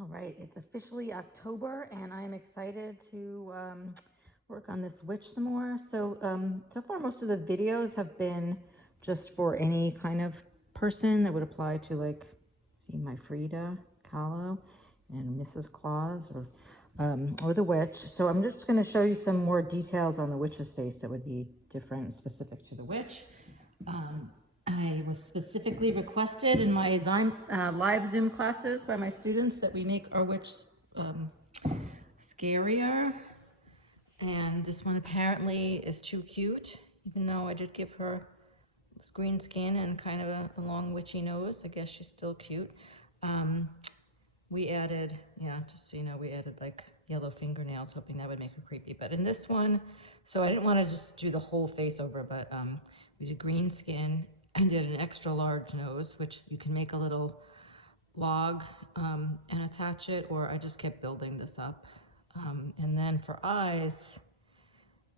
All right, it's officially October, and I am excited to work on this witch some more. So far, most of the videos have been just for any kind of person that would apply to, like, see, my Frida Kahlo and Mrs. Claus or the witch. So I'm just going to show you some more details on the witch's face that would be different and specific to the witch. I was specifically requested in my live Zoom classes by my students that we make our witch scarier. And this one apparently is too cute, even though I did give her this green skin and kind of a long witchy nose. I guess she's still cute. We added, just so you know, we added like yellow fingernails, hoping that would make her creepy. But in this one, so I didn't want to just do the whole face over, but we did green skin and did an extra large nose, which you can make a little log and attach it, or I just kept building this up. And then for eyes,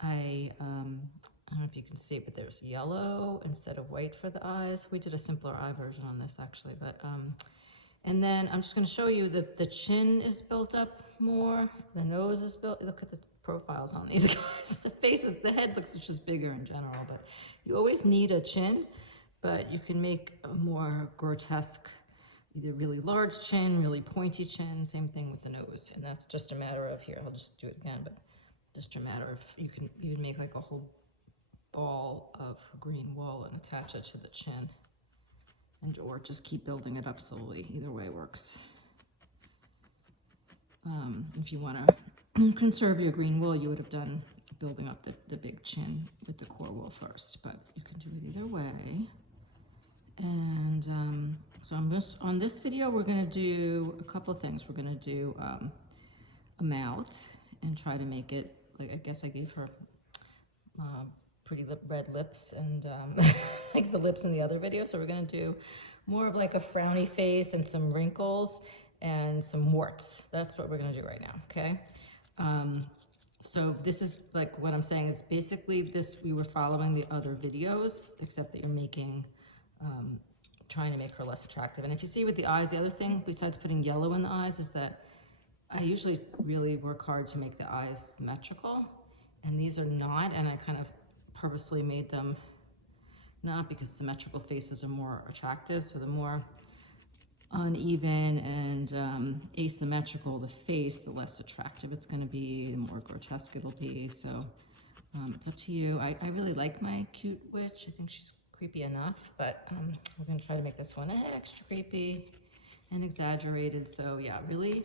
I don't know if you can see, but there's yellow instead of white for the eyes. We did a simpler eye version on this actually, but and then I'm just going to show you the chin is built up more, the nose is built. Look at the profiles on these guys. The head looks just bigger in general, but you always need a chin, but you can make a more grotesque, either really large chin, really pointy chin, same thing with the nose. And that's just a matter of, here, I'll just do it again, but just a matter of, you can even make like a whole ball of green wool and attach it to the chin. Or just keep building it up slowly. Either way works. If you want to conserve your green wool, you would have done building up the big chin with the core wool first, but you can do it either way. And so on this video, we're going to do a couple of things. We're going to do a mouth and try to make it, like, I guess I gave her pretty red lips and like the lips in the other video. So we're going to do more of like a frowny face and some wrinkles and some warts. That's what we're going to do right now. Okay. So this is like what I'm saying is basically this, we were following the other videos, except that you're making, trying to make her less attractive. And if you see with the eyes, the other thing besides putting yellow in the eyes is that I usually really work hard to make the eyes symmetrical, and these are not, and I kind of purposely made them not, because symmetrical faces are more attractive. So the more uneven and asymmetrical the face, the less attractive it's going to be, the more grotesque it'll be. So it's up to you. I really like my cute witch. I think she's creepy enough, but we're going to try to make this one extra creepy and exaggerated. So yeah, really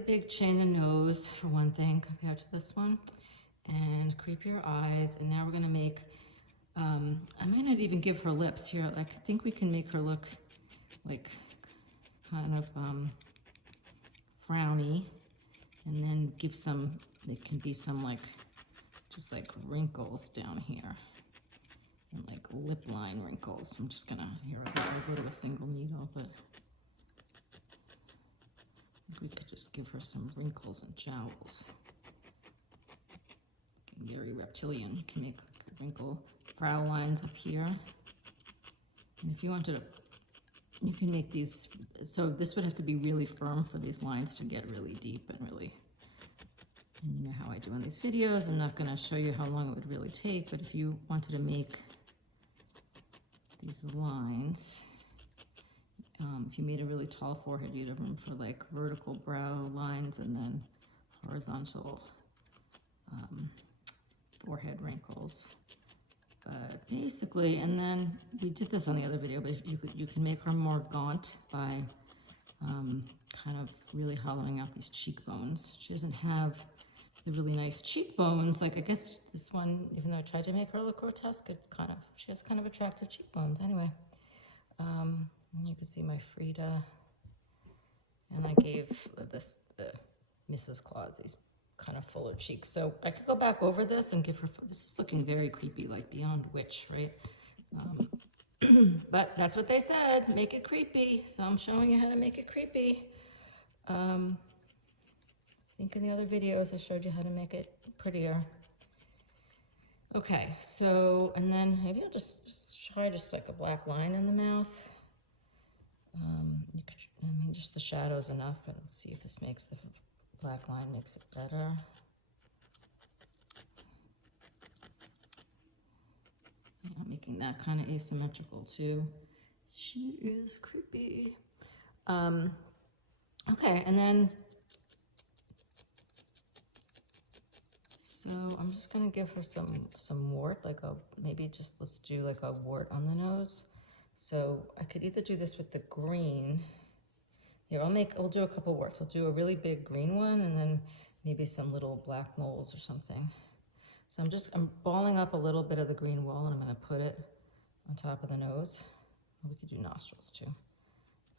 big chin and nose for one thing compared to this one, and creepier eyes. And now we're going to make I might not even give her lips here. Like, I think we can make her look like kind of frowny, and then give some, it can be some like just like wrinkles down here and like lip line wrinkles. I'm just gonna, here I'll go to a single needle, but I think we could just give her some wrinkles and jowls. Looking very reptilian. You can make like wrinkle brow lines up here. And if you wanted to, you can make these, so this would have to be really firm for these lines to get really deep and really, and you know how I do on these videos. I'm not going to show you how long it would really take, but if you wanted to make these lines, if you made a really tall forehead, you'd have room for like vertical brow lines and then horizontal forehead wrinkles. But basically, and then we did this on the other video, but you can make her more gaunt by kind of really hollowing out these cheekbones. She doesn't have the really nice cheekbones. Like, I guess this one, even though I tried to make her look grotesque, she has kind of attractive cheekbones. Anyway, you can see my Frida, and I gave this Mrs. Claus these kind of fuller cheeks. So I could go back over this and give her, this is looking very creepy, like beyond witch, right? But that's what they said, make it creepy. So I'm showing you how to make it creepy. I think in the other videos I showed you how to make it prettier. Okay, so, and then maybe I'll just try just like a black line in the mouth. I mean, just the shadow's enough, but let's see if this makes the black line makes it better. Yeah, making that kind of asymmetrical too. She is creepy. Okay, and then, so I'm just gonna give her some wart, like maybe just let's do like a wart on the nose. So I could either do this with the green. Here, we'll do a couple warts. I'll do a really big green one and then maybe some little black moles or something. So I'm balling up a little bit of the green wool and I'm gonna put it on top of the nose. We could do nostrils too.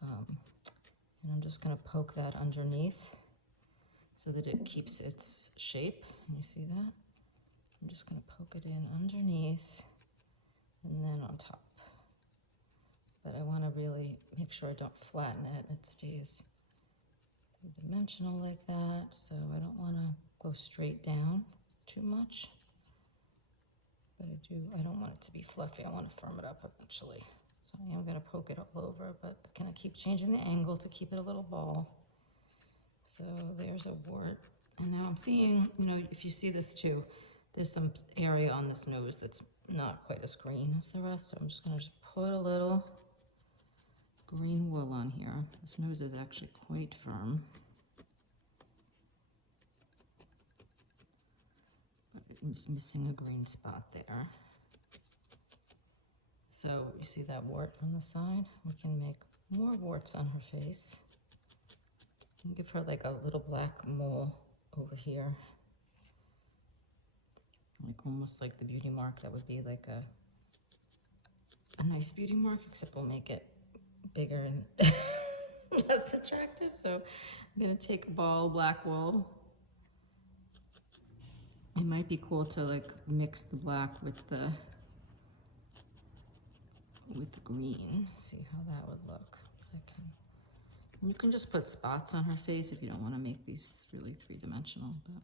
And I'm just gonna poke that underneath so that it keeps its shape. Can you see that? I'm just gonna poke it in underneath and then on top. But I wanna really make sure I don't flatten it. It stays three-dimensional like that. So I don't wanna go straight down too much. But I don't want it to be fluffy. I want to firm it up eventually. So I am going to poke it all over, but kind of keep changing the angle to keep it a little ball. So there's a wart. And now I'm seeing, you know, if you see this too, there's some area on this nose that's not quite as green as the rest. So I'm just going to put a little green wool on here. This nose is actually quite firm. I'm just missing a green spot there. So you see that wart on the side? We can make more warts on her face. And give her like a little black mole over here. Like almost like the beauty mark. That would be like a nice beauty mark, except we'll make it bigger and less attractive. So I'm gonna take a ball of black wool. It might be cool to like mix the black with the green. See how that would look. You can just put spots on her face if you don't want to make these really three-dimensional, but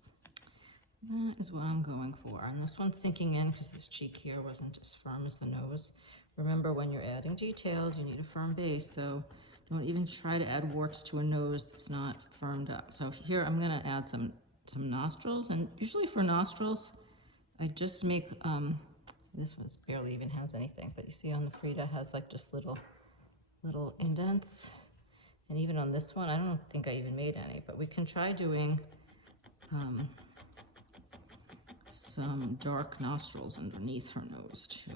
that is what I'm going for. And this one's sinking in because this cheek here wasn't as firm as the nose. Remember, when you're adding details, you need a firm base, so don't even try to add warts to a nose that's not firmed up. So here I'm gonna add some nostrils, and usually for nostrils I just make this one barely even has anything, but you see on the Frida has like just little indents, and even on this one I don't think I even made any, but we can try doing some dark nostrils underneath her nose too.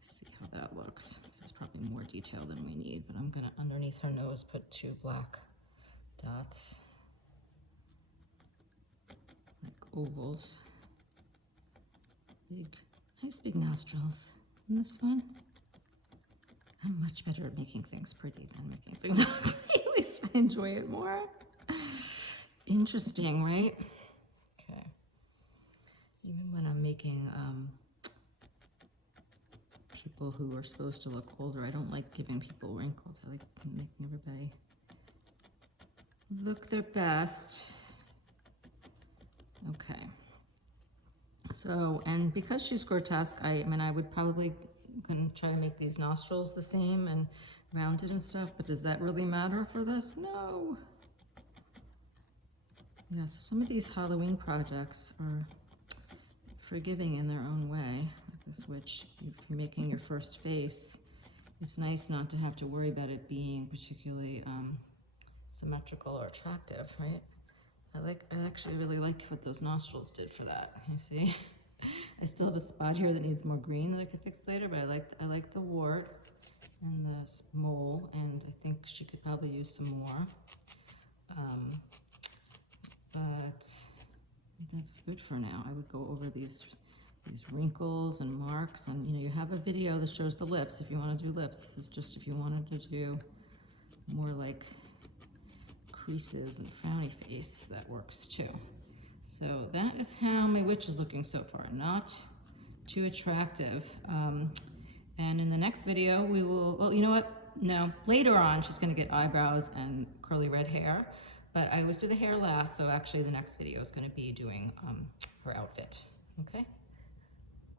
See how that looks. This is probably more detail than we need, but I'm gonna underneath her nose put 2 black dots, like ovals. Nice big nostrils. And this one, I'm much better at making things pretty than making things ugly. At least I enjoy it more. Interesting, right? Okay. Even when I'm making people who are supposed to look older, I don't like giving people wrinkles. I like making everybody look their best. Okay. So, and because she's grotesque, I mean, I would probably gonna try to make these nostrils the same and rounded and stuff, but does that really matter for this? No. Yeah, so some of these Halloween projects are forgiving in their own way, like this witch. If you're making your first face, it's nice not to have to worry about it being particularly symmetrical or attractive, right? I actually really like what those nostrils did for that. You see, I still have a spot here that needs more green that I could fix later, but I like the wart and the mole, and I think she could probably use some more. But that's good for now. I would go over these wrinkles and marks, and you know, you have a video that shows the lips if you want to do lips. This is just if you wanted to do more like creases and frowny face, that works too. So that is how my witch is looking so far. Not too attractive. And in the next video we will, well, you know what? No, later on she's going to get eyebrows and curly red hair, but I always do the hair last, so actually the next video is going to be doing her outfit. Okay.